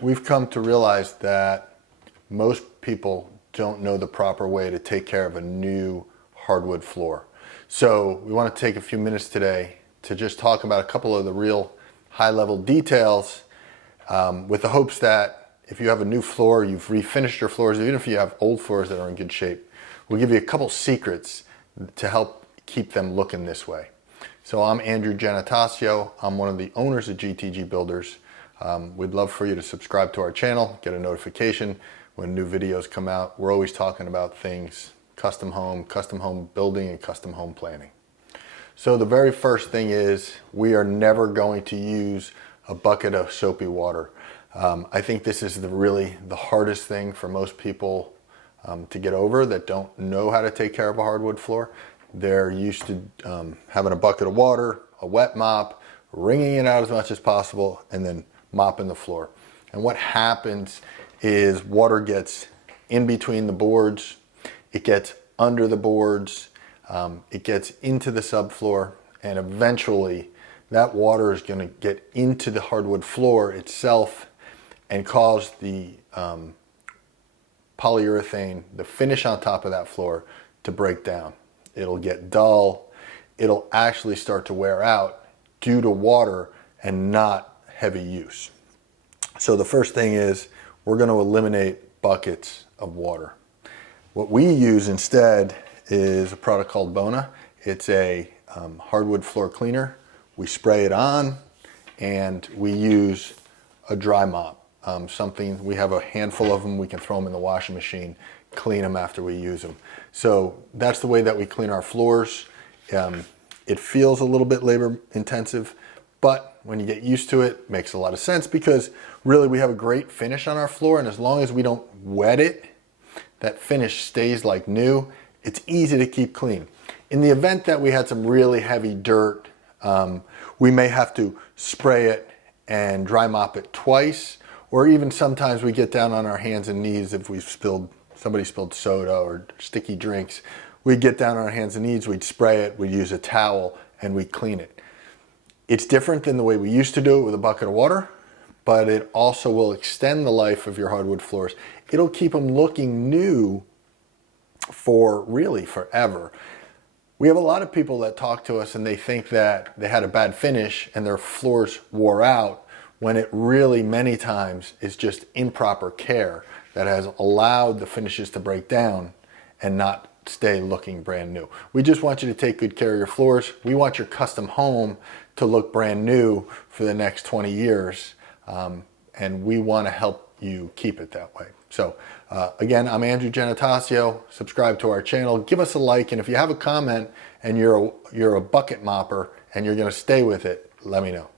we've come to realize that most people don't know the proper way to take care of a new hardwood floor. So we want to take a few minutes today to just talk about a couple of the real high-level details with the hopes that if you have a new floor, you've refinished your floors, even if you have old floors that are in good shape, we'll give you a couple secrets to help keep them looking this way. So I'm Andrew Giannatasio. I'm one of the owners of GTG Builders. We'd love for you to subscribe to our channel, get a notification when new videos come out. We're always talking about things custom home building, and custom home planning. So the very first thing is we are never going to use a bucket of soapy water. I think this is really the hardest thing for most people to get over that don't know how to take care of a hardwood floor. They're used to having a bucket of water, a wet mop, wringing it out as much as possible, and then mopping the floor. And what happens is water gets in between the boards, it gets under the boards, it gets into the subfloor, and eventually that water is going to get into the hardwood floor itself and cause the polyurethane, the finish on top of that floor, to break down. It'll get dull, it'll actually start to wear out due to water and not heavy use. So the first thing is we're going to eliminate buckets of water. What we use instead is a product called Bona. It's a hardwood floor cleaner. We spray it on and we use a dry mop. We have a handful of them, we can throw them in the washing machine, clean them after we use them. So that's the way that we clean our floors. It feels a little bit labor intensive, but when you get used to it, it makes a lot of sense because really we have a great finish on our floor, and as long as we don't wet it, that finish stays like new. It's easy to keep clean. In the event that we had some really heavy dirt, we may have to spray it and dry mop it twice, or even sometimes we get down on our hands and knees if somebody spilled soda or sticky drinks. We'd get down on our hands and knees, we'd spray it, we'd use a towel, and we'd clean it. It's different than the way we used to do it with a bucket of water, but it also will extend the life of your hardwood floors. It'll keep them looking new for really forever. We have a lot of people that talk to us and they think that they had a bad finish and their floors wore out, when it really many times is just improper care that has allowed the finishes to break down and not stay looking brand new. We just want you to take good care of your floors. We want your custom home to look brand new for the next 20 years. And we want to help you keep it that way. So again, I'm Andrew Giannatasio. Subscribe to our channel, give us a like, and if you have a comment and you're a bucket mopper and you're going to stay with it, let me know.